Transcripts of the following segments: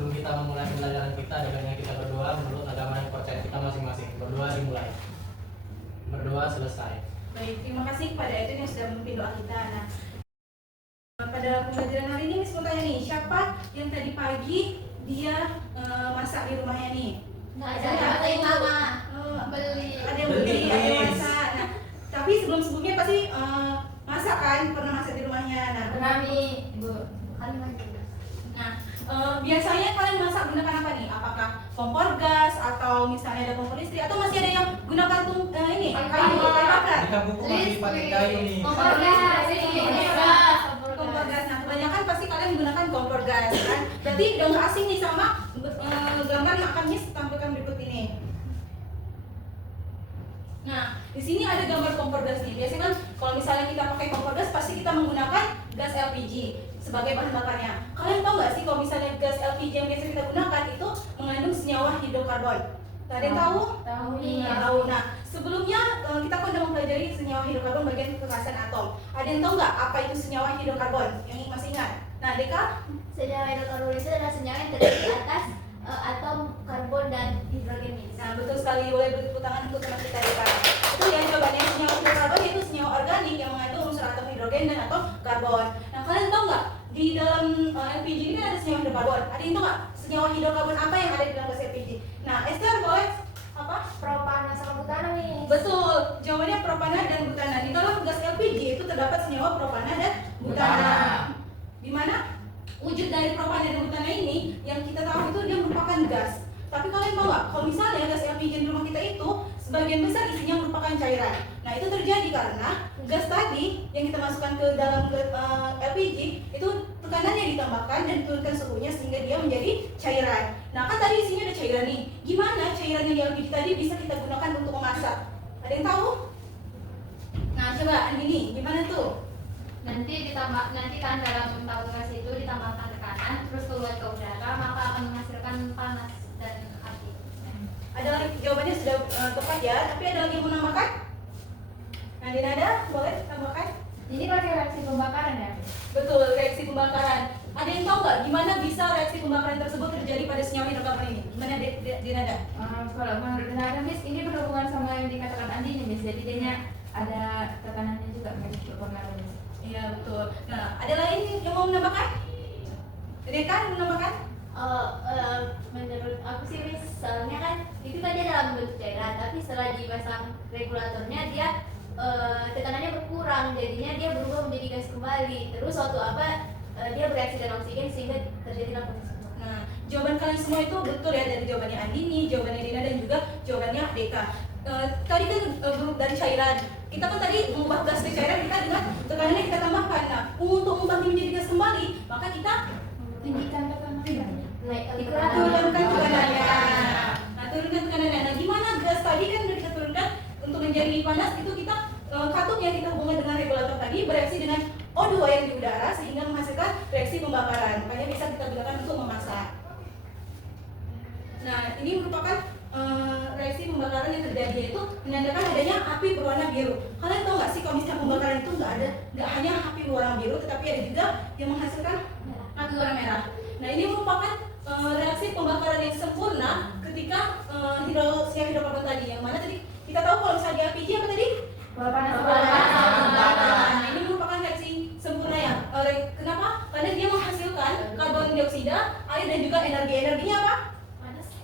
sebelum kita memulai pembelajaran kita, ada baiknya kita berdoa menurut agama yang percaya kita masing-masing. Berdoa dimulai. Berdoa selesai. Baik, terima kasih kepada Edwin yang sudah memimpin doa kita. Nah, pada pembelajaran hari ini Miss mau tanya nih, siapa yang tadi pagi dia masak di rumahnya nih? Ada yang mama beli. Ada yang beli, ada yang masak. Nah, tapi sebelumnya pasti masak kan, pernah masak di rumahnya. Nah, Kami ibu kami masak. Nah, biasanya kalian masak gunakan apa nih? Apakah kompor gas atau misalnya ada kompor listrik atau masih ada yang gunakan kayu bakar? Di kampungku masih pakai kayu nih. Kompor gas. Kompor gas. Nah, kebanyakan pasti kalian menggunakan kompor gas kan? Berarti udah nggak asing nih sama gambar yang akan Miss tampilkan berikut ini. Nah, di sini ada gambar kompor gas nih. Biasanya kan kalau misalnya kita pakai kompor gas pasti kita menggunakan gas LPG sebagai bahan bakarnya. Kalian tahu nggak sih kalau misalnya gas LPG yang biasa kita gunakan itu mengandung senyawa hidrokarbon? Ada yang tahu? Tahu. Tahu. Nah, sebelumnya kita kan udah mempelajari senyawa hidrokarbon bagian kekerasan atom. Ada yang tahu nggak apa itu senyawa hidrokarbon? Yang masih ingat? Nah, Deka? Senyawa hidrokarbon itu adalah senyawa yang terdiri atas atom karbon dan hidrogen. Nah, betul sekali. Boleh bertepuk tangan untuk teman kita Deka. Itu yang jawabannya senyawa hidrokarbon yaitu senyawa organik yang mengandung unsur atom hidrogen dan atom karbon. Nah, kalian tahu nggak di dalam LPG ini kan ada senyawa hidrokarbon. Ada yang tahu nggak senyawa hidrokarbon apa yang ada di dalam gas LPG? Nah, Esther boleh apa? Propana sama butana nih. Betul. Jawabannya propana dan butana. Di dalam gas LPG itu terdapat senyawa propana dan butana. Di mana wujud dari propana dan butana ini yang kita tahu itu dia merupakan gas. Tapi kalian tahu nggak kalau misalnya gas LPG di rumah kita itu sebagian besar isinya merupakan cairan. Nah, itu terjadi karena gas tadi yang kita masukkan ke dalam LPG itu tekanannya ditambahkan dan diturunkan suhunya sehingga dia menjadi cairan. Nah, kan tadi isinya ada cairan nih. Gimana cairan yang di LPG tadi bisa kita gunakan untuk memasak? Ada yang tahu? Nah, coba Andini, gimana tuh? Nanti kan dalam tabung gas itu ditambahkan tekanan terus keluar ke udara maka akan menghasilkan panas dan api. Ada lagi jawabannya sudah tepat ya, tapi ada lagi yang mau menambahkan? Nah, Dinada, boleh tambahkan? Ini pakai reaksi pembakaran ya? Betul, reaksi pembakaran. Ada yang tahu nggak gimana bisa reaksi pembakaran tersebut terjadi pada senyawa hidrokarbon ini? Gimana Dinada? Kalau menurut Dinada, Miss, ini berhubungan sama yang dikatakan Andi nih, Miss. Jadi dia ada tekanannya juga berpengaruh, Miss. Iya, betul. Nah, ada lain yang mau menambahkan? Deka mau menambahkan? Menurut aku sih, Miss, soalnya kan itu kan dia dalam bentuk cairan, tapi setelah dipasang regulatornya dia tekanannya berkurang, jadinya dia berubah menjadi gas kembali. Terus waktu dia bereaksi dengan oksigen sehingga terjadilah proses pembakaran. Nah, jawaban kalian semua itu betul ya, dari jawabannya Andini, jawabannya Dina dan juga jawabannya Deka. Tadi kan dari cairan. Kita kan tadi mengubah gas ke cairan kita dengan tekanannya kita tambahkan. Nah, untuk mengubah menjadi gas kembali, maka kita Tinggikan tekanannya. turunkan tekanannya. Nah, turunkan tekanannya. Nah, gimana gas tadi kan udah kita turunkan untuk menjadi panas itu kita katup yang kita hubungkan dengan regulator tadi bereaksi dengan O2 yang di udara sehingga menghasilkan reaksi pembakaran. Makanya bisa kita gunakan untuk memasak. Nah, ini merupakan reaksi pembakaran yang terjadi yaitu menandakan adanya api berwarna biru. Kalian tahu nggak sih kalau misalnya pembakaran itu nggak hanya api berwarna biru, tetapi ada juga yang menghasilkan api warna merah. Nah, ini merupakan reaksi pembakaran yang sempurna ketika senyawa hidrokarbon tadi. Yang mana tadi kita tahu kalau misalnya di LPG apa tadi? Nah, ini merupakan reaksi sempurna ya. Kenapa? Karena dia menghasilkan karbon dioksida, air dan juga energi. Energinya apa?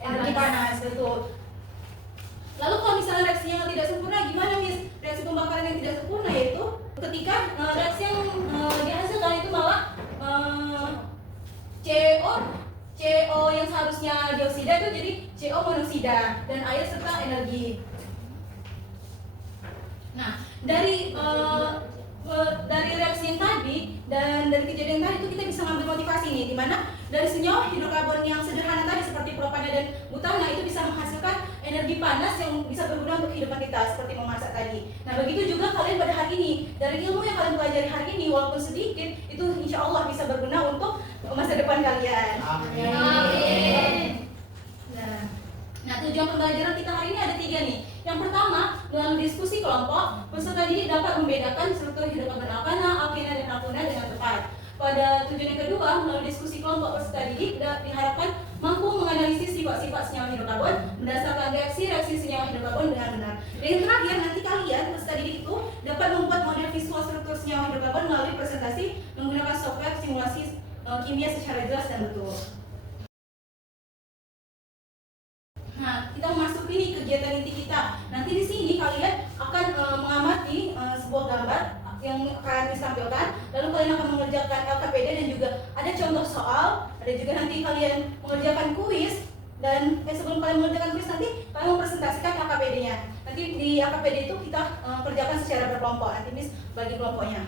Energi panas, betul. Lalu kalau misalnya reaksinya yang tidak sempurna, gimana Miss? Reaksi pembakaran yang tidak sempurna yaitu ketika reaksi yang dihasilkan itu malah CO yang seharusnya dioksida itu jadi CO monoksida dan air serta energi. Nah, dari reaksi yang tadi dan dari kejadian tadi itu kita bisa ngambil motivasi nih, dimana dari senyawa hidrokarbon yang sederhana tadi seperti propana dan butana itu bisa menghasilkan energi panas yang bisa berguna untuk kehidupan kita seperti memasak tadi. Nah, begitu juga kalian pada hari ini, dari ilmu yang kalian pelajari hari ini walaupun sedikit itu insya Allah bisa berguna untuk masa depan kalian. Amin. Nah, tujuan pembelajaran kita hari ini ada 3 nih. Yang pertama, dalam diskusi kelompok, peserta didik dapat membedakan struktur hidrokarbon alkana, alkena, dan alkuna dengan tepat. pada tujuan yang kedua, melalui diskusi kelompok peserta didik diharapkan mampu menganalisis sifat-sifat senyawa hidrokarbon berdasarkan reaksi senyawa hidrokarbon dengan benar. Dan yang terakhir, nanti kalian peserta didik itu dapat membuat model visual struktur senyawa hidrokarbon melalui presentasi menggunakan software simulasi kimia secara jelas dan betul. Nah, kita masuk ini kegiatan inti kita. Nanti di sini kalian akan mengamati sebuah gambar yang akan ditampilkan, lalu kalian akan mengerjakan LKPD dan juga ada contoh soal, ada juga nanti kalian mengerjakan kuis dan sebelum kalian mengerjakan kuis nanti kalian mempresentasikan LKPD-nya. Nanti di LKPD itu kita kerjakan secara berkelompok, nanti Miss bagi kelompoknya.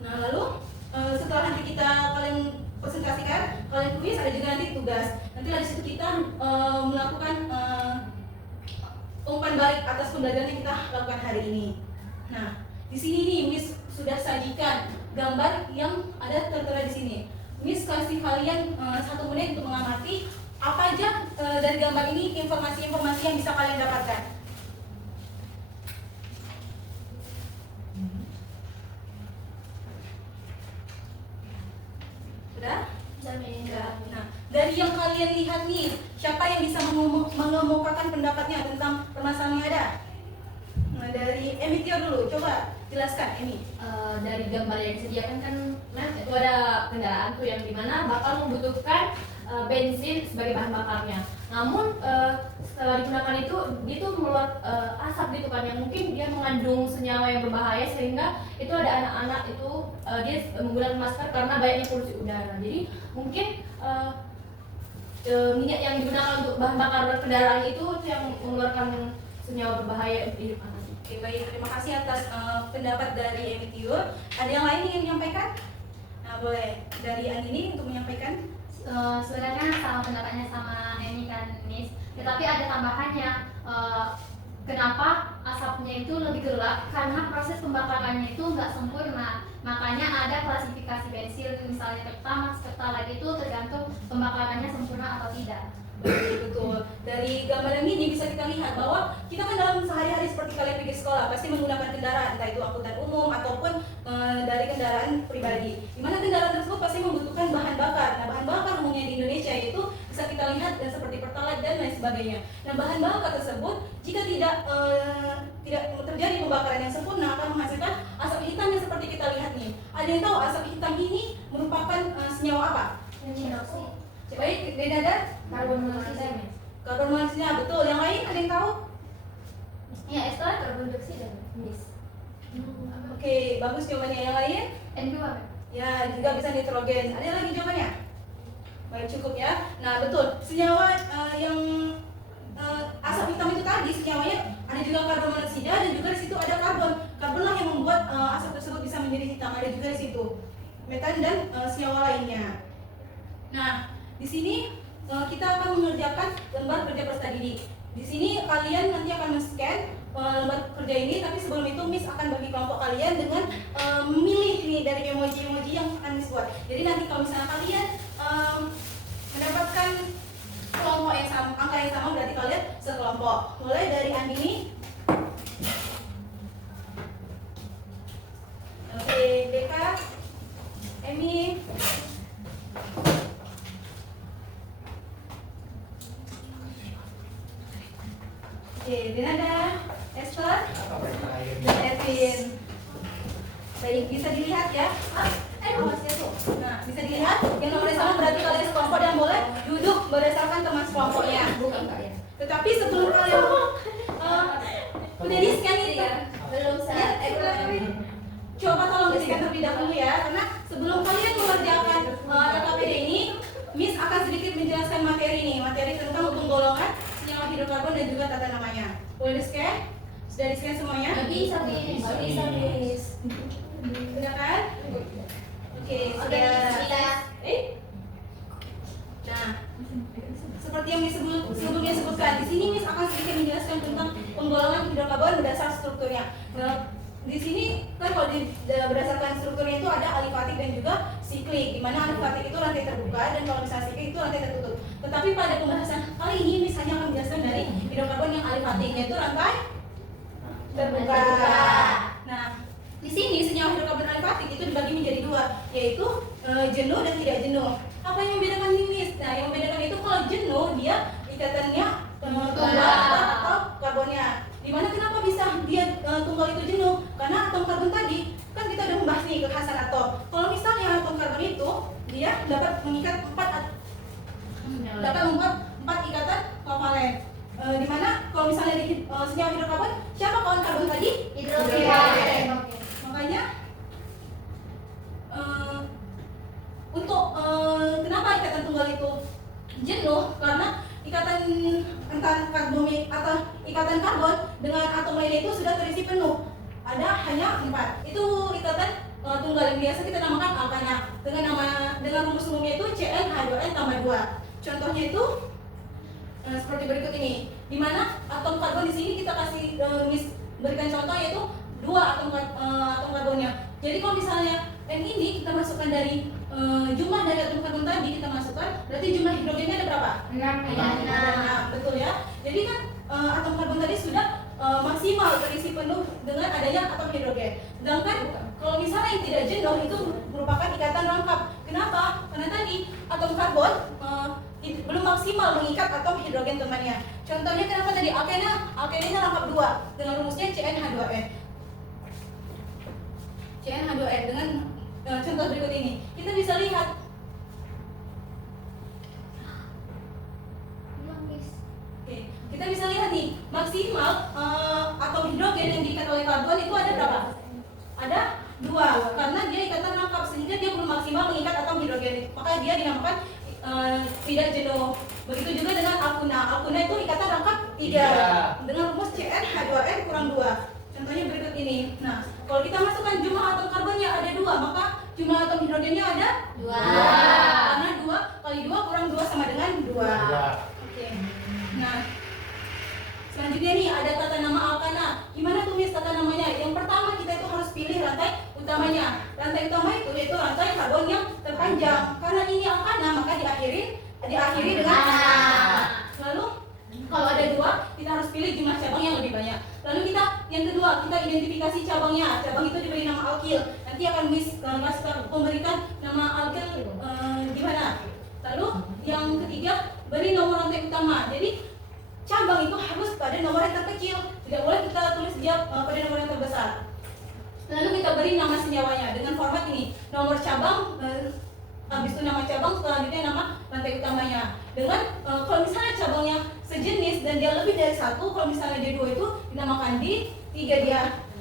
Nah, lalu setelah nanti kalian presentasikan, kalian kuis, ada juga nanti tugas. Nanti dari situ kita melakukan umpan balik atas pembelajaran yang kita lakukan hari ini. Nah, di sini nih Miss sudah sajikan gambar yang ada tertera di sini. Miss kasih kalian 1 menit untuk mengamati apa aja dari gambar ini informasi-informasi yang bisa kalian dapatkan. Sudah? Nah, dari yang kalian lihat nih, siapa yang bisa mengemukakan pendapatnya tentang permasalahan yang ada? Nah, dari Emitio dulu, coba jelaskan ini. Dari gambar yang disediakan kan, itu ada kendaraan tuh yang dimana bakal membutuhkan bensin sebagai bahan bakarnya. Namun setelah digunakan itu, dia tuh mengeluarkan asap gitu kan, yang mungkin dia mengandung senyawa yang berbahaya sehingga itu ada anak-anak itu dia menggunakan masker karena banyaknya polusi udara. Jadi mungkin minyak yang digunakan untuk bahan bakar kendaraan itu yang mengeluarkan senyawa berbahaya di hidup anak. Oke, baik, terima kasih atas pendapat dari Emitio. Ada yang lain yang ingin menyampaikan? Nah, boleh dari Andini untuk menyampaikan. Sebenarnya sama pendapatnya sama Emi kan Miss, tetapi ada tambahannya. Kenapa asapnya itu lebih gelap? Karena proses pembakarannya itu nggak sempurna. Makanya ada klasifikasi bensin, misalnya pertamax, pertalite itu tergantung pembakarannya sempurna atau tidak. Betul. Dari gambar ini bisa kita lihat bahwa kita kan dalam sehari-hari seperti kalian pergi sekolah pasti menggunakan kendaraan, entah itu angkutan umum ataupun dari kendaraan pribadi. Di mana kendaraan tersebut pasti membutuhkan bahan bakar. Nah, bahan bakar umumnya di Indonesia itu bisa kita lihat seperti pertalite dan lain sebagainya. Nah, bahan bakar tersebut jika tidak terjadi pembakaran yang sempurna akan menghasilkan asap hitam yang seperti kita lihat nih. Ada yang tahu asap hitam ini merupakan senyawa apa? Dioksi. Baik, beda dan Karbon monoksida. karbon monoksida, betul. Yang lain ada yang tahu? Ya, ester karbon dioksida, Miss. Oke, bagus jawabannya. Yang lain? N2. Ya, juga bisa nitrogen. Ada lagi jawabannya? Baik, cukup ya. Nah, betul. Senyawa yang asap hitam itu tadi, senyawanya ada juga karbon monoksida dan juga di situ ada karbon. Karbonlah yang membuat asap tersebut bisa menjadi hitam. Ada juga di situ metan dan senyawa lainnya. Nah, di sini kita akan mengerjakan lembar kerja peserta didik. Di sini kalian nanti akan men-scan lembar kerja ini, tapi sebelum itu Miss akan bagi kelompok kalian dengan memilih nih dari emoji-emoji yang akan Miss buat. Jadi nanti kalau misalnya kalian mendapatkan kelompok yang sama, angka yang sama, berarti kalian sekelompok. Mulai dari Andini. Oke, Deka, Emi. Oke, Denada, Esther, dan Edwin. Baik, bisa dilihat ya. Awasnya tuh. Nah, bisa dilihat yang nomor sama berarti kalian sekelompok dan boleh duduk berdasarkan teman sekelompoknya. Tetapi sebelum kalian udah di scan itu, Belum saya. coba tolong di scan terlebih dahulu ya, karena sebelum kalian mengerjakan LKPD ini, Miss akan sedikit menjelaskan materi tentang penggolongan senyawa hidrokarbon dan juga tata namanya. Boleh di scan? Sudah di scan semuanya? Bisa, Miss. Sudah kan? Oke, sudah. Nah, seperti yang sebelumnya sebutkan, di sini Miss akan sedikit menjelaskan tentang penggolongan hidrokarbon berdasar strukturnya. Nah, di sini kan kalau berdasarkan strukturnya itu ada alifatik dan juga siklik, di mana alifatik itu rantai terbuka dan kalau misalnya siklik itu rantai tertutup. Tetapi pada pembahasan kali ini Miss hanya akan menjelaskan dari hidrokarbon yang alifatik, yaitu rantai terbuka. Nah, Di sini senyawa hidrokarbon alifatik itu dibagi menjadi dua, yaitu jenuh dan tidak jenuh. Apa yang membedakan ini, Miss? Nah, yang membedakan itu kalau jenuh dia ikatannya tunggal atau karbonnya. Dimana kenapa bisa dia tunggal itu jenuh? Karena atom karbon tadi kan kita udah membahas nih kekhasan atom. Kalau misalnya atom karbon itu dia dapat mengikat empat ikatan kovalen. Dimana kalau misalnya di senyawa hidrokarbon, siapa kawan karbon tadi? Hidrogen. Makanya untuk kenapa ikatan tunggal itu jenuh? Karena ikatan antara karbon atau ikatan karbon dengan atom lainnya itu sudah terisi penuh. Ada hanya 4. Itu ikatan tunggal yang biasa kita namakan alkana. Dengan rumus umumnya itu CnH2n tambah 2. Contohnya itu seperti berikut ini. Di mana atom karbon di sini kita kasih berikan contoh yaitu 2 atom karbonnya. Jadi kalau misalnya N ini kita masukkan dari jumlah dari atom karbon tadi kita masukkan, berarti jumlah hidrogennya ada berapa? 6. Ada 6, betul ya. Jadi kan atom karbon tadi sudah maksimal terisi penuh dengan adanya atom hidrogen. Sedangkan kalau misalnya yang tidak jenuh itu merupakan ikatan rangkap. Kenapa? Karena tadi atom karbon belum maksimal mengikat atom hidrogen temannya. Contohnya kenapa tadi alkenanya rangkap 2 dengan rumusnya CnH2n. CnH2n dengan contoh berikut ini. Kita bisa lihat Oke, kita bisa lihat nih, maksimal atom hidrogen yang diikat oleh karbon itu ada berapa? Ada 2, karena dia ikatan rangkap sehingga dia belum maksimal mengikat atom hidrogen. Maka dia dinamakan tidak jenuh. Begitu juga dengan alkuna. Alkuna itu ikatan rangkap 3 dengan rumus CnH2n kurang 2. Contohnya berikut ini. Nah, kalau kita masukkan jumlah atom karbonnya ada 2, maka jumlah atom hidrogennya ada 2. Karena 2 kali 2 kurang 2 sama dengan 2. Oke. Nah, selanjutnya nih ada tata nama alkana. Gimana tulis tata namanya? Yang pertama kita itu harus pilih rantai utamanya. Rantai utama itu yaitu rantai karbon yang terpanjang. Karena ini alkana maka diakhiri dengan ana. Lalu kalau ada 2 kita harus pilih jumlah cabang yang lebih banyak. Lalu yang kedua kita identifikasi cabangnya. Cabang itu diberi nama alkil. Nanti akan memberikan nama alkil gimana. Lalu yang ketiga beri nomor rantai utama. Jadi cabang itu harus pada nomor yang terkecil, tidak boleh kita tulis dia pada nomor yang terbesar. Lalu kita beri nama senyawanya dengan format ini, nomor cabang, habis itu nama cabang, selanjutnya nama rantai utamanya. Dengan kalau misalnya cabangnya sejenis dan dia lebih dari 1, kalau misalnya dia 2 itu dinamakan di, 3 dia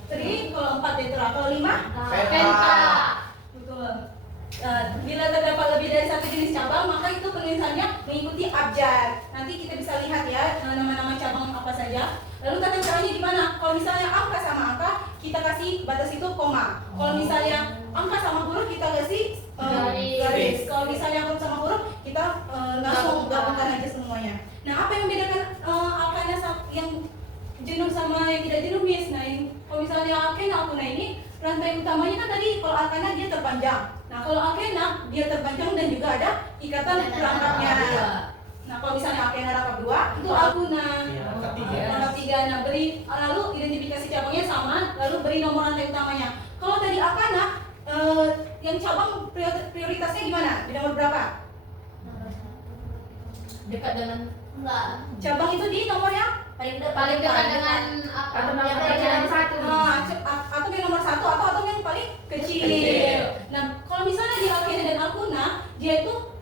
tri, kalau 4 tetra, kalau 5 Penta. betul. Bila terdapat lebih dari 1 jenis cabang, maka itu penulisannya mengikuti abjad. Nanti kita bisa lihat ya nama-nama cabang apa saja. Lalu tata caranya gimana? Kalau misalnya angka sama angka, kita kasih batas itu koma. Kalau misalnya angka sama huruf, kita kasih garis. Kalau misalnya huruf sama huruf, kita langsung gabungkan aja semuanya. Nah, apa yang membedakan alkana yang jenuh sama yang tidak jenuh, Miss? Nah, kalau misalnya alkana ini rantai utamanya kan tadi kalau alkana dia terpanjang. Nah, kalau alkena dia terpanjang dan juga ada ikatan rangkapnya. Nah, kalau misalnya alkena rangkap 2 itu alkuna. Rangkap 3. Nah, lalu identifikasi cabangnya sama, lalu beri nomor rantai utamanya. Kalau tadi alkana yang cabang prioritasnya gimana? Di nomor berapa? Dekat dengan Enggak. Cabang itu di nomor yang Paling dekat dengan apa? Atau nomor Yang yang paling satu. atau yang nomor 1 atau atom yang paling kecil. Nah, kalau misalnya di alkena dan alkuna, dia itu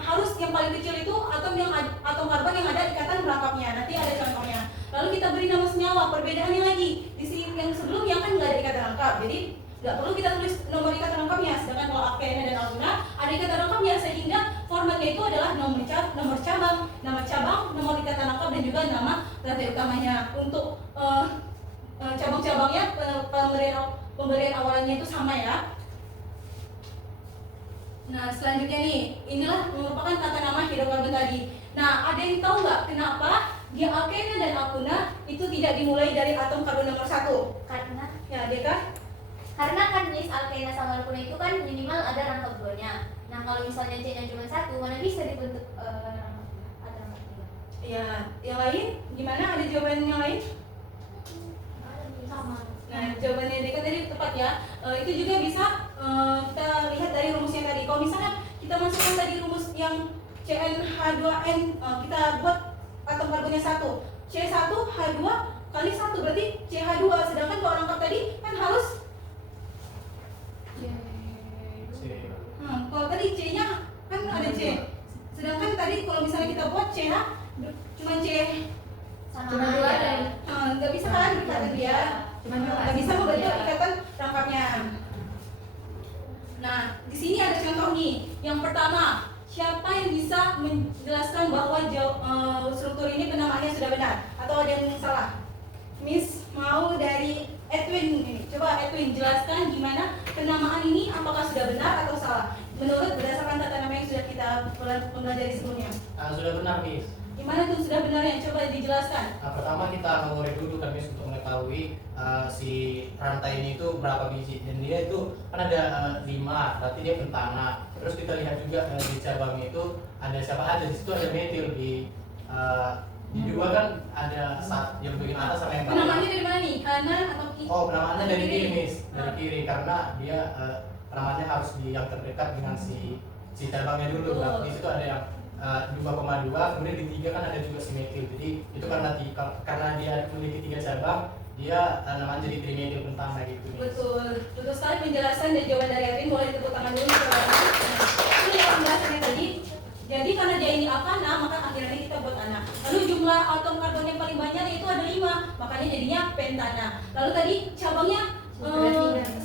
harus yang paling kecil itu atom karbon yang ada ikatan rangkapnya. Nanti ada contohnya. Lalu kita beri nama senyawa. Perbedaannya lagi di sini yang sebelumnya kan nggak ada ikatan rangkap, jadi nggak perlu kita tulis nomor ikatan rangkapnya. Sedangkan kalau alkena dan alkuna ada ikatan rangkapnya, sehingga formatnya itu adalah nomor cabang, nama cabang, nomor ikatan rangkap dan juga nama rantai utamanya. Untuk cabang-cabangnya pemberian awalannya itu sama ya. Nah, selanjutnya nih, inilah merupakan tata nama hidrokarbon tadi. Nah, ada yang tahu nggak kenapa di alkena dan alkuna itu tidak dimulai dari atom karbon nomor 1? Karena Ya, dia kan? kan jenis alkena sama alkuna itu kan minimal ada rangkap 2-nya. Nah, kalau misalnya C-nya cuma 1, mana bisa dibentuk ada rangkap 3? Ya, yang lain gimana? Ada jawaban yang lain? Sama. Nah, jawabannya dia kan tadi cepat ya. Itu juga bisa kita lihat dari rumusnya tadi. Kalau misalnya kita masukkan tadi rumus yang CnH2n, kita buat atom karbonnya 1, C1H2 kali 1 berarti CH2, sedangkan kalau rangkap tadi kan harus kalau tadi C-nya kan ada C, sedangkan tadi kalau misalnya kita buat CH cuma C Sama aja. nggak bisa kan ikatan dia, nggak bisa membentuk ikatan rangkapnya. Nah di sini ada contoh nih. Yang pertama, siapa yang bisa menjelaskan bahwa struktur ini penamaannya sudah benar atau ada yang salah? Miss mau dari Edwin ini. Coba Edwin jelaskan gimana penamaan ini, apakah sudah benar atau salah menurut berdasarkan tata nama yang sudah kita pelajari sebelumnya. Sudah benar, Miss. Gimana tuh sudah benarnya? Coba dijelaskan. Pertama kita mengorek dulu kan, Miss, untuk mengetahui si rantai ini itu berapa biji, dan dia itu kan ada 5, berarti dia pentana. Terus kita lihat juga di cabangnya itu ada siapa aja, di situ ada metil di dua kan ada yang bagian atas sama yang bawah. Penamaannya dari mana nih? Kanan atau kiri? Penamaannya dari kiri, Miss, dari kiri, karena dia penamaannya harus yang terdekat dengan si cabangnya dulu. Nah, di situ ada yang 2,2, kemudian di 3 kan ada juga si metil. Jadi itu karena dia memiliki 3 cabang, dia namanya jadi trimetil pentana gitu. Betul sekali penjelasan dan jawaban dari Erwin. Boleh tepuk tangan dulu. Ini yang penjelasannya tadi. Jadi karena dia ini alkana, maka akhirnya kita buat ana. Lalu jumlah atom karbon yang paling banyak itu ada 5, makanya jadinya pentana. Lalu tadi cabangnya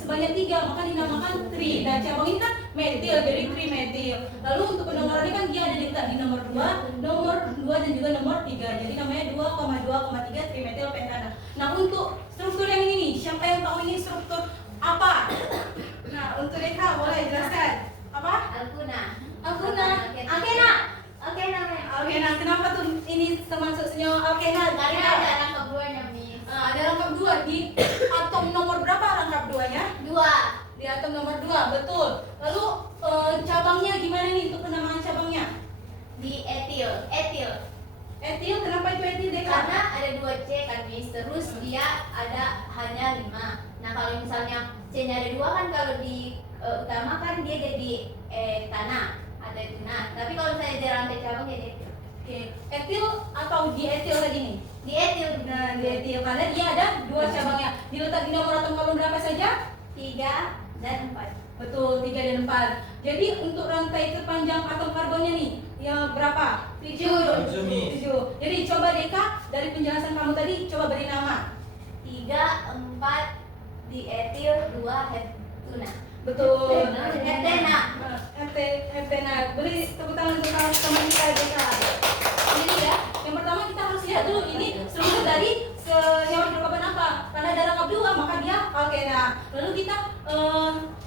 sebanyak 3, maka dinamakan tri. Nah cabang ini kan metil, jadi trimetil. Lalu untuk pendengarannya kan dia ada di nomor 2, nomor 2 dan juga nomor 3. Jadi namanya 2,2,3 trimetil pentana. Nah untuk struktur yang ini nih, siapa yang tahu ini struktur apa? Nah untuk Reka boleh jelaskan apa? Alkena. Alkena. Kenapa tuh ini termasuk senyawa alkena? Karena ada rangkap duanya, Miss. Ada rangkap 2 di atom nomor berapa rangkap 2-nya? 2. Di atom nomor 2, betul. Lalu cabangnya gimana nih untuk penamaan cabangnya? Di etil. Etil, kenapa itu etil Deka? Karena ada 2 C kan, Miss. Terus dia ada hanya 5. Nah kalau misalnya C-nya ada 2 kan, kalau di utama kan dia jadi tanah ada itu. Nah tapi kalau misalnya di rantai cabang jadi etil. Oke. Etil atau dietil tadi nih? Di etil. Nah dietil karena dia ada 2 cabangnya. Diletak di nomor atom karbon berapa saja? 3 dan 4. Betul, 3 dan 4. Jadi untuk rantai terpanjang atom karbonnya nih, ya berapa? 7. 7. Jadi coba Deka, dari penjelasan kamu tadi, coba beri nama. 3, 4 di etil, 2 heptuna. Betul. Heptena. Beri tepuk tangan untuk teman kita Deka. Jadi ya, yang pertama kita harus lihat dulu ini struktur dari senyawa hidrokarbon apa. Karena ada rangkap 2 maka dia alkena. Lalu kita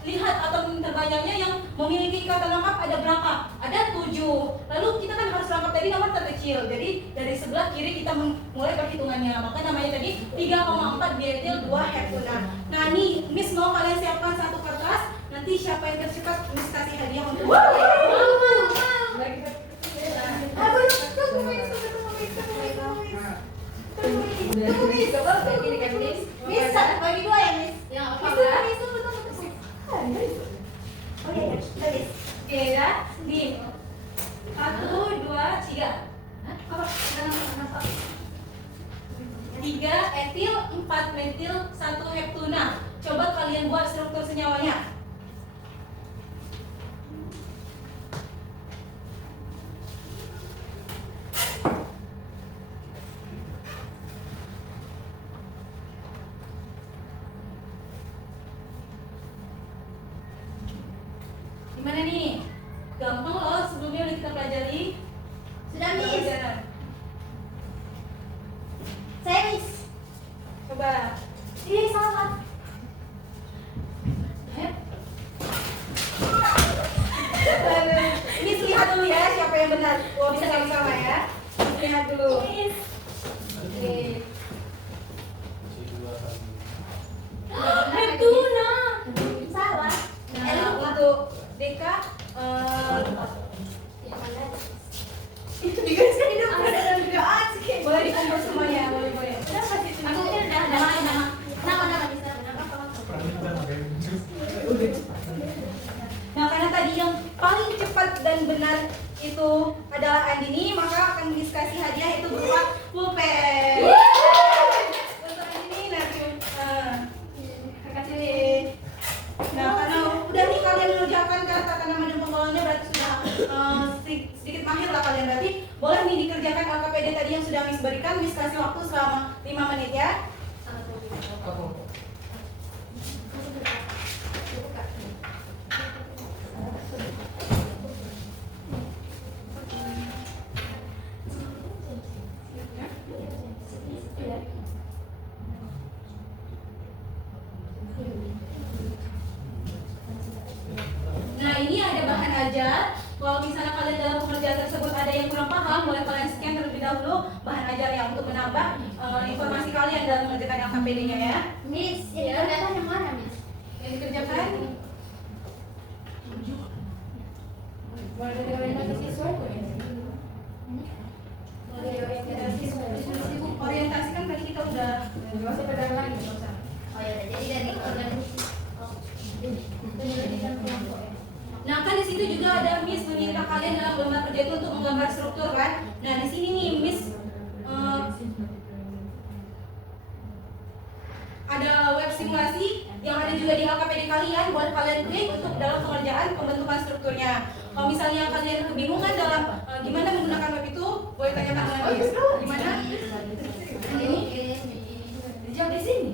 lihat atom terbanyaknya yang memiliki ikatan rangkap ada berapa? Ada 7. Lalu kita kan harus rangkap tadi nomor terkecil. Jadi dari sebelah kiri kita mulai perhitungannya. Maka namanya tadi 3,4 dietil 2 heptuna. Nah nih Miss mau kalian siapkan satu kertas. Nanti siapa yang tercepat Miss kasih hadiah untuk Miss, bagi 2 ya, Miss? Yang apa? Oke, habis. Oke ya, di 1, 2, 3. Apa? 3 etil, 4 metil, 1 heptuna. Coba kalian buat struktur senyawanya. Gimana nih? Gampang loh, sebelumnya udah kita pelajari. Sudah, Miss. Pelajaran. Saya, Miss. Coba. Ini salah. Miss lihat dulu ya siapa yang benar. Wah, bisa sama-sama ya. Miss lihat dulu. Oke. Heptuna. Salah. Nah, untuk Deka digariskan hidup ada asik. Boleh dikumpul semuanya, boleh. Aku udah nama, Miss. Nama, Miss. Nah, ini ada bahan ajar. Kalau misalnya kalian dalam pengerjaan tersebut ada yang kurang paham, boleh kalian scan terlebih dahulu bahan ajarnya untuk menambah informasi kalian dalam mengerjakan LKPD-nya ya. Miss, yang dikerjakan yang mana, Miss? Yang dikerjakan orientasi kan tadi kita udah Oh ya, jadi dari organisasi. Penyelidikan kelompok ya. Nah, kan di situ juga ada Miss meminta kalian dalam lembar kerja itu untuk menggambar struktur kan. Nah, di sini nih Miss ada web simulasi yang ada juga di LKPD kalian, boleh kalian klik untuk dalam pengerjaan pembentukan strukturnya. Kalau misalnya kalian kebingungan dalam gimana menggunakan web itu, boleh tanyakan dengan Miss. Gimana? Ini Dijawab di sini.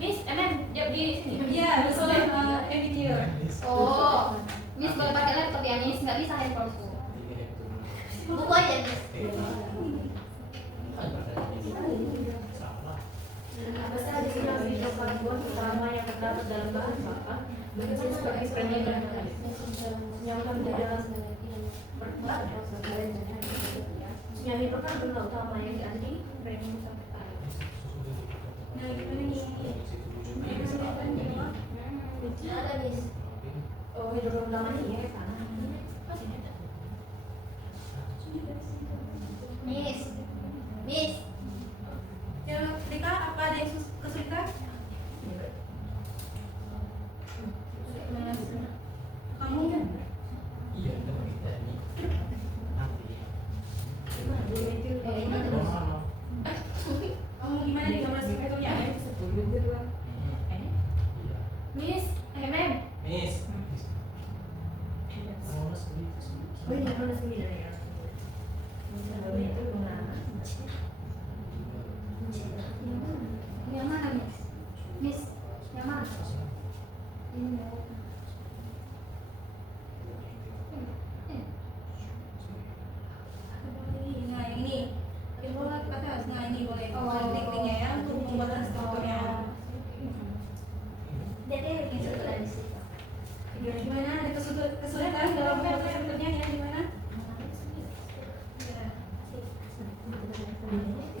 Miss, jawab di sini. iya, misalnya editor. Oh, Miss boleh pakai laptop ya, Miss, nggak bisa handphoneku. Buku aja, Miss. Besar destinasi hidrokarbon utama yang terdapat dalam bahan bakar bekerja sebagai penyedang yang menjadi yang hidrokarbon utama yang dianti premium sampai air. Nah, gimana nih? Ada, Miss. Oh, hidrokarbon utama ini ya sana. Miss. Miss. Ya, Rika, apa ada yang kesulitan? Kamu? Iya, teman kita ini. Nanti. Ini Kamu gimana di gambar strukturnya? Miss, Miss. oh ini mana sembilan ya? Itu mana? yang mana, Miss? Miss, yang mana? Ini. Nah, ini. Boleh pakai harus nah ini boleh. Oh. Klik linknya ya untuk pembuatan strukturnya. Jadi bikin satu lagi sih. Gimana? Ada kesulitan dalam pembuatan strukturnya ya? Gimana? Ya.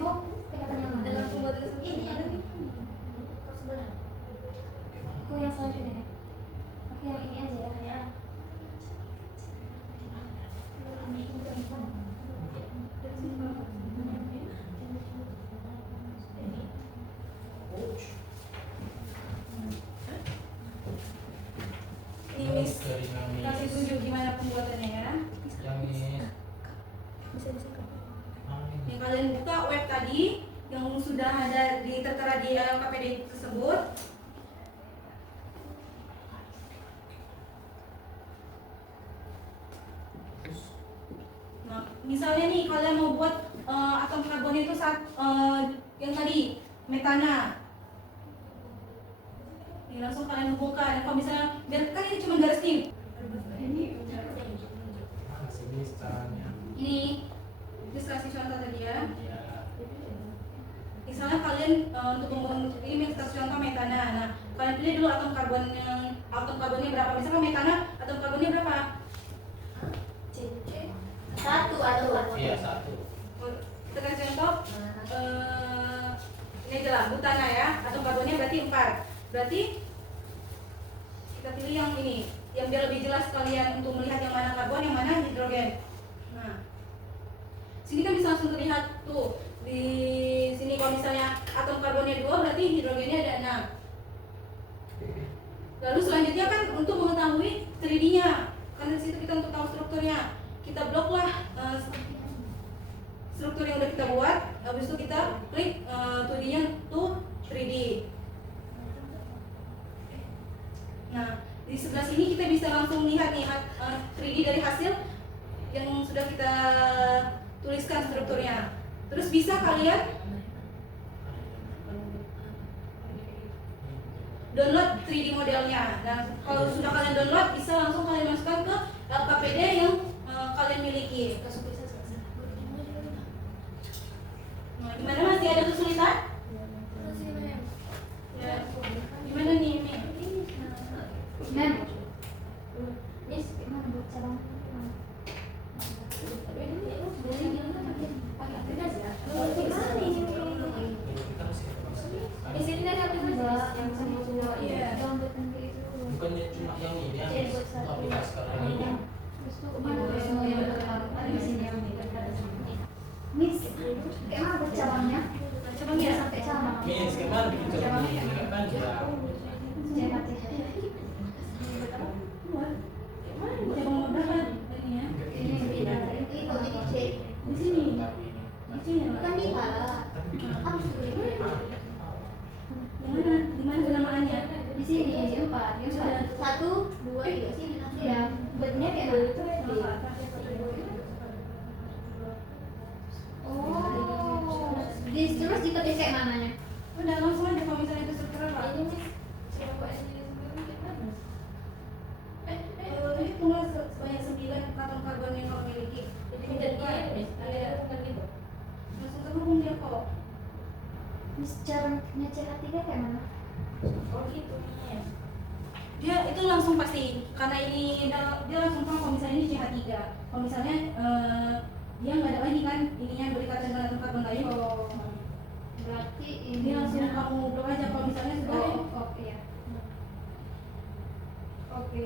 Kok kelihatan yang mana? Dalam pembuatan ini ada nih. Kok yang selanjutnya? Oke, yang ini aja ya. Ini Miss kasih tunjuk gimana pembuatannya ya. Yang ini. Yang kalian buka web tadi yang sudah ada tertera di LKPD tersebut. Nah, misalnya nih kalian mau buat atom karbon itu yang tadi metana. Ini langsung kalian hubungkan. Kalau misalnya biar kan ini cuma garis nih. Masih bisa caranya. Ini just kasih contoh tadi ya. Iya. Misalnya kalian untuk membangun ini kasih contoh metana. Nah, kalian pilih dulu atom karbonnya berapa. Misalnya metana atom karbonnya berapa? Satu atau Iya, satu. Kita kasih contoh ini aja lah, butana ya. Atom karbonnya berarti 4. Berarti kita pilih yang ini, yang biar lebih jelas kalian untuk melihat yang mana karbon, yang mana hidrogen. Nah, sini kan bisa langsung terlihat tuh. Di sini kalau misalnya atom karbonnya 2 berarti hidrogennya ada 6. Lalu selanjutnya kan untuk mengetahui 3D-nya. Karena di situ kita untuk tahu strukturnya. Kita bloklah struktur yang udah kita buat. Habis itu kita klik 2D-nya to 3D. Nah, di sebelah sini kita bisa langsung lihat nih 3D dari hasil yang sudah kita tuliskan strukturnya. Terus bisa kalian download 3D modelnya. Nah, kalau sudah kalian download, bisa langsung kalian masukkan ke LKPD yang kalian miliki. Nah, gimana, masih ada kesulitan? Ya. Gimana nih? Mem, Miss, gimana buat cabang? Di sini ada aplikasi yang sama dua, Iya. Bukannya cuma yang ini yang aplikasi sekarang ini. Miss, gimana buat cabangnya? Cabangnya? Sampai cabang. Miss, kemana bikin cabang ini kan ya? Cabang modal kan ini ya. Ini beda. Itu ini C. Di sini. Di sini. Kan bisa. Apa sih? Di mana penamaannya? Di sini yang 4. Yang 1, 2, 3 sini nanti ya. Buatnya kayak gitu. Oh. Terus diketik kayak mananya? Udah langsung aja kalau misalnya itu struktural Pak. Ini Miss, coba ini Ini tunggal sebanyak 9 atom karbon yang kamu miliki. Jadi ada langsung terhubung dia kok. Miss, cara ngecek H3 kayak mana? Oh gitu ya. Dia itu langsung pasti karena ini dia langsung tahu kalau misalnya ini CH3. Kalau misalnya dia nggak ada lagi kan ininya berikatan dengan atom karbon lain. Oh. Berarti Ini langsung kamu blok aja kalau misalnya sudah. Oh iya. Oke.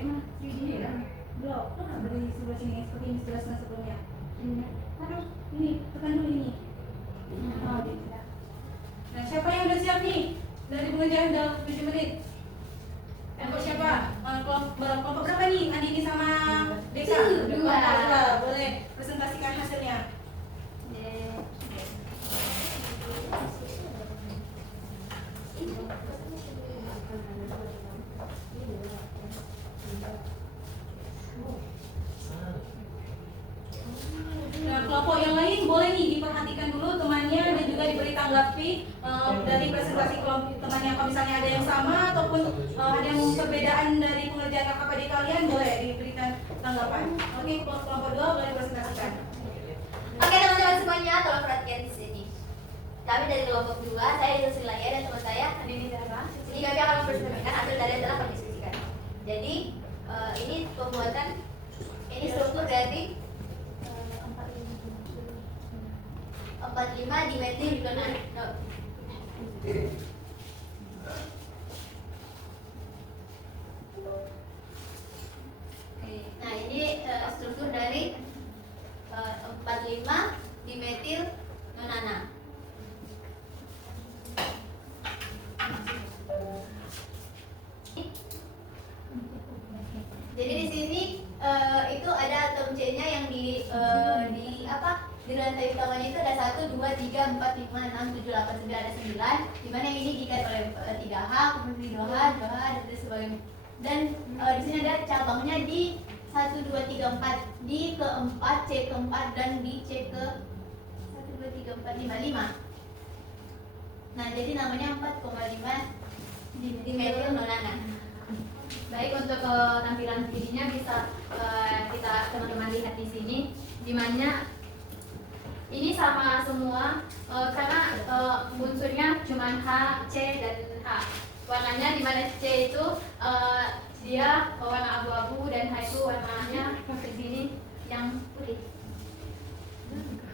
Emang 3D kan? Blok. Dari sebelah sini seperti yang dijelaskan sebelumnya. Ini. Aduh. Ini tekan dulu ini. Oh, gitu. Nah, siapa yang udah siap nih? Dari pengerjaan dalam 7 menit. Kelompok siapa? Kelompok berapa nih? Andini sama Deka? Dua. Boleh presentasikan hasilnya. Nah, kelompok yang lain boleh nih diperhatikan dulu temannya dan juga diberi tanggapi dari presentasi kelompok temannya. Kalau misalnya ada yang sama ataupun ada yang perbedaan dari pengerjaan KKPD kalian, boleh diberikan tanggapan. Oke, kelompok 2 boleh dipresentasikan. Oke teman-teman semuanya, tolong perhatikan di sini. Kami dari kelompok 2, saya Yusri Laya dan teman saya Andini Dara. Ini kami akan mempresentasikan hasil dari yang telah kami diskusikan. Jadi ini pembuatan ini struktur dari 45 dimetil juga Nah ini struktur dari 45 dimetil nonana. Jadi di sini itu ada atom C-nya yang di di rantai utamanya itu ada 1, 2, 3, 4, 5, 6, 7, 8, 9, ada 9. Dimana yang ini diikat oleh 3H, kemudian 2H, 2H, dan sebagainya. Dan di sini ada cabangnya di 1, 2, 3, 4, di keempat, C keempat, dan di C ke 1, 2, 3, 4, 5, 5. Nah jadi namanya 4,5 dimetil nonana. Baik, untuk tampilan videonya bisa kita teman-teman lihat di sini, dimana ini sama semua karena unsurnya cuma H, C, dan H. Warnanya dimana C itu dia warna abu-abu dan H itu warnanya di sini yang putih.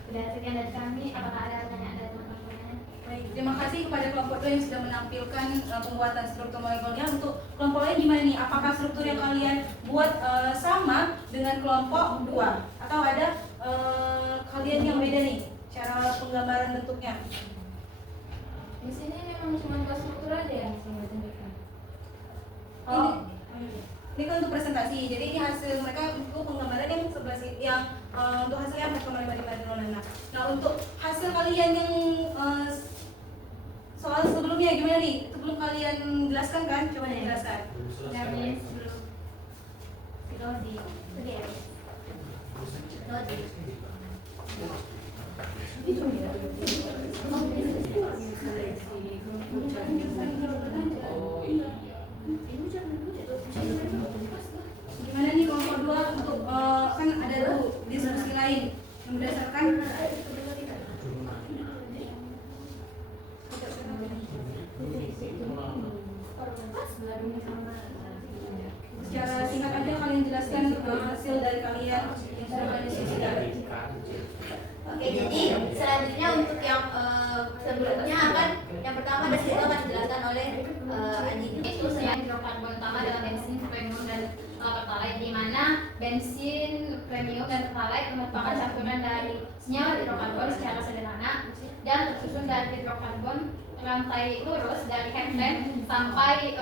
Sudah sekian dari kami. Apakah ada pertanyaan dari teman-teman? Baik, terima kasih kepada kelompok 2 yang sudah menampilkan pembuatan struktur molekulnya. Untuk kelompok lain gimana nih? Apakah struktur yang kalian buat sama dengan kelompok 2? Atau ada kalian yang beda nih cara penggambaran bentuknya? Di sini memang cuma dua struktur aja yang saya tunjukkan. Ini kan untuk presentasi. Jadi ini hasil mereka untuk penggambaran yang sebelah sini yang untuk hasilnya 4,5 nonana. Nah, untuk hasil kalian yang soal sebelumnya gimana nih? Sebelum kalian jelaskan kan? Coba dijelaskan. Namanya sebelum Lodi. Lodi. jarumnya sama. Secara singkat aja kalian jelaskan hasil dari kalian yang sudah kalian diskusikan. Oke, jadi selanjutnya untuk yang sebelumnya akan yang pertama dan kedua akan dijelaskan oleh Andi. Khususnya hidrokarbon utama dalam bensin premium dan pertalite, di mana bensin premium dan pertalite merupakan campuran dari senyawa hidrokarbon secara sederhana dan tersusun dari hidrokarbon rantai lurus dari heptane sampai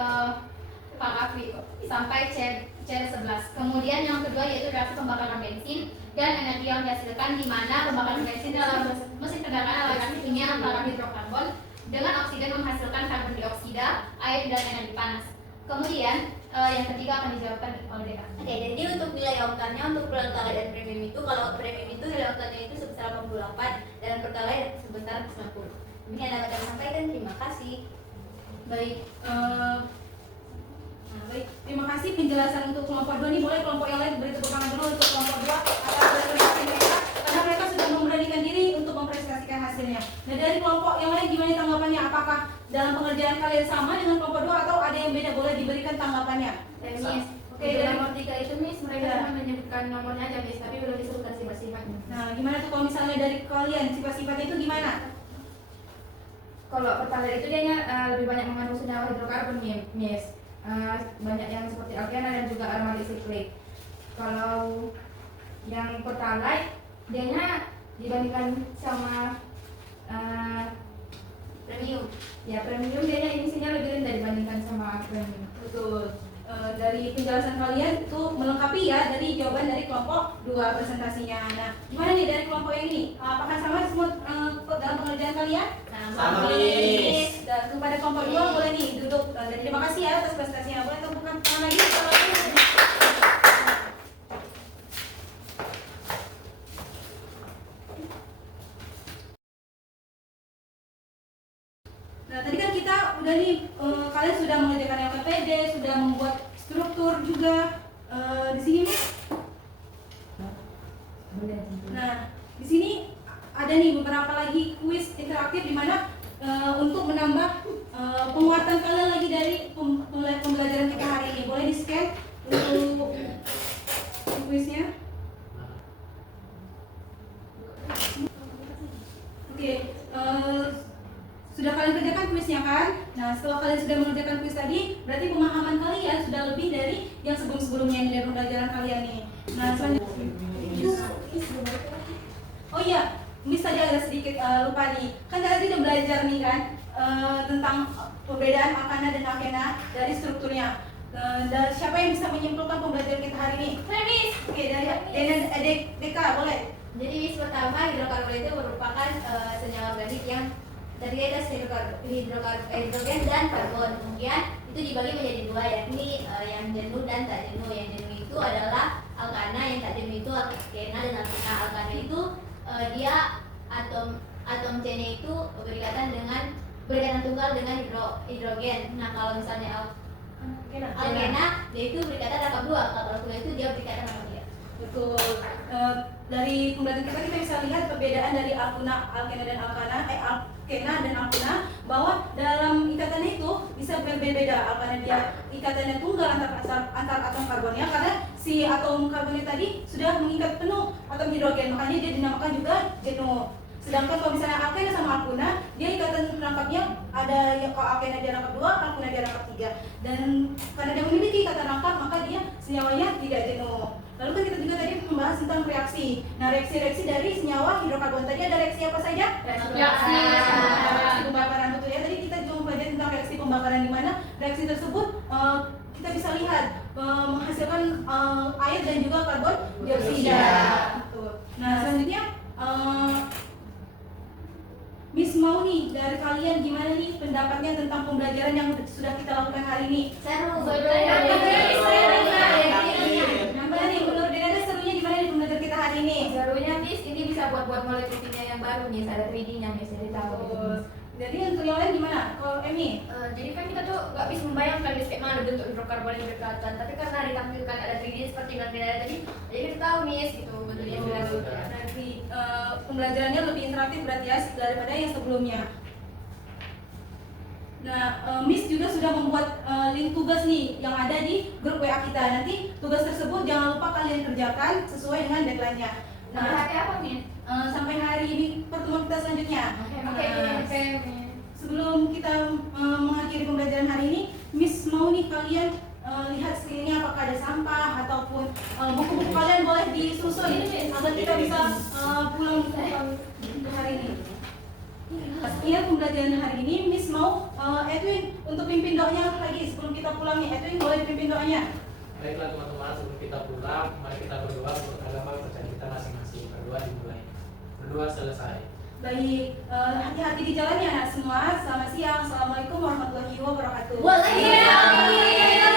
sampai C11. Kemudian yang kedua yaitu reaksi pembakaran bensin dan energi yang dihasilkan, di mana pembakaran bensin dalam mesin kendaraan adalah reaksi kimia antara hidrokarbon dengan oksigen menghasilkan karbon dioksida, air, dan energi panas. Kemudian yang ketiga akan dijawabkan oleh Deka. Oke, jadi untuk nilai oktannya untuk pertalite dan premium itu, kalau premium itu nilai oktannya itu sebesar 88 dan pertalite sebesar 90. Demikian dapat kami sampaikan. Terima kasih. Baik, baik. Terima kasih penjelasan untuk kelompok 2 nih. Boleh kelompok yang lain beri tepuk tangan dulu untuk kelompok 2 atas prestasi mereka, karena mereka sudah memberanikan diri untuk mempresentasikan hasilnya. Nah, dari kelompok yang lain gimana tanggapannya? Apakah dalam pengerjaan kalian sama dengan kelompok 2 atau ada yang beda? Boleh diberikan tanggapannya. Miss, Oke, dari nomor 3 itu Miss, mereka Ya. cuma menyebutkan nomornya aja Miss, tapi belum disebutkan sifat-sifatnya. Nah, gimana tuh kalau misalnya dari kalian sifat-sifatnya itu gimana? Kalau pertalite itu dia lebih banyak mengandung senyawa hidrokarbon Miss. Banyak yang seperti alkena dan juga aromatik siklik. Kalau yang pertalite dianya dibandingkan sama Premium. ya premium, dianya emisinya lebih rendah dibandingkan sama premium. Betul. Dari penjelasan kalian itu melengkapi ya dari jawaban dari kelompok 2 presentasinya. Nah, gimana nih dari kelompok yang ini? Apakah sama semua dalam pengerjaan kalian? Sama, Miss. Dan kepada kelompok 2 boleh nih duduk. Dan terima kasih ya atas prestasinya. Boleh tepuk tangan lagi. Nah, tadi kan kita udah nih, kalian sudah mengerjakan LKPD, sudah membuat struktur juga di sini nih. Nah, di sini ada nih beberapa lagi kuis interaktif di mana untuk menambah penguatan kalian lagi dari pembelajaran kita hari ini. Boleh di-scan untuk kuisnya. Oke, sudah kalian kerjakan kuisnya kan? Nah, setelah kalian sudah mengerjakan kuis tadi, berarti pemahaman kalian sudah lebih dari yang sebelum-sebelumnya nih dari pembelajaran kalian nih. Nah, selanjutnya. Oh iya, Miss tadi ada sedikit lupa nih. Kan tadi udah belajar nih kan tentang perbedaan alkana dan alkena dari strukturnya. Dan siapa yang bisa menyimpulkan pembelajaran kita hari ini? Miss. Oke, dari Deka, boleh. Jadi Miss, pertama hidrokarbon itu merupakan senyawa organik yang terdiri atas hidrogen dan karbon. Kemudian itu dibagi menjadi dua, yakni yang jenuh dan tak jenuh. Yang jenuh itu adalah alkana, yang tak jenuh itu alkena dan alkena. Alkana itu dia atom C-nya itu berikatan tunggal dengan hidrogen. Nah, kalau misalnya alkena dia itu berikatan rangkap dua. Kalau alkena itu dia berikatan rangkap tiga. Betul. Dari pembelajaran kita bisa lihat perbedaan dari alkena dan alkena, bahwa dalam ikatannya itu bisa berbeda. Alkena dia ikatannya tunggal antar atom karbonnya, karena si atom karbonnya tadi sudah mengikat penuh atom hidrogen, makanya dia dinamakan juga jenuh. Sedangkan kalau misalnya alkena sama alkena, dia ikatan rangkapnya ada yang kalau alkena dia rangkap 2, alkena dia rangkap 3. Dan karena dia memiliki ikatan rangkap, maka dia senyawanya tidak jenuh. Lalu kan kita juga tadi membahas tentang reaksi. Nah, reaksi-reaksi dari senyawa hidrokarbon tadi ada reaksi apa saja? Reaksi pembakaran, betul ya. Tadi kita juga mempelajari tentang reaksi pembakaran, di mana reaksi tersebut kita bisa lihat menghasilkan air dan juga karbon dioksida. Betul. Nah, selanjutnya Miss mau nih dari kalian gimana nih pendapatnya tentang pembelajaran yang sudah kita lakukan hari ini? Seru. Gimana nih menurut Dena serunya gimana nih pembelajaran kita hari ini? Serunya Miss, ini bisa buat molekulnya yang baru Miss, ada 3D-nya Miss, jadi tahu. Jadi untuk yang lain gimana? Kalau Emi? Jadi kan kita tuh nggak bisa membayangkan Miss kayak mana bentuk hidrokarbon yang berkaitan, tapi karena ditampilkan ada 3D seperti yang Dena tadi, jadi kita tahu Miss gitu bentuknya berapa. Nanti pembelajarannya lebih interaktif berarti ya daripada yang sebelumnya. Nah, Miss juga sudah membuat link tugas nih yang ada di grup WA kita. Nanti tugas tersebut jangan lupa kalian kerjakan sesuai dengan deadline-nya. Nah, Nah, pakai apa Min? sampai hari ini pertemuan kita selanjutnya. Oke. Sebelum kita mengakhiri pembelajaran hari ini, Miss mau nih kalian lihat sekelilingnya apakah ada sampah ataupun buku-buku kalian boleh disusun agar kita bisa pulang hari ini. Sekian pembelajaran hari ini, Miss mau Edwin untuk pimpin doanya lagi sebelum kita pulang nih. Edwin boleh pimpin doanya. Baiklah teman-teman, sebelum kita pulang, mari kita berdoa menurut agama kepercayaan kita masing-masing. Berdoa dimulai. Berdoa selesai. Baik, hati-hati di jalannya anak semua. Selamat siang. Assalamualaikum warahmatullahi wabarakatuh. Waalaikumsalam.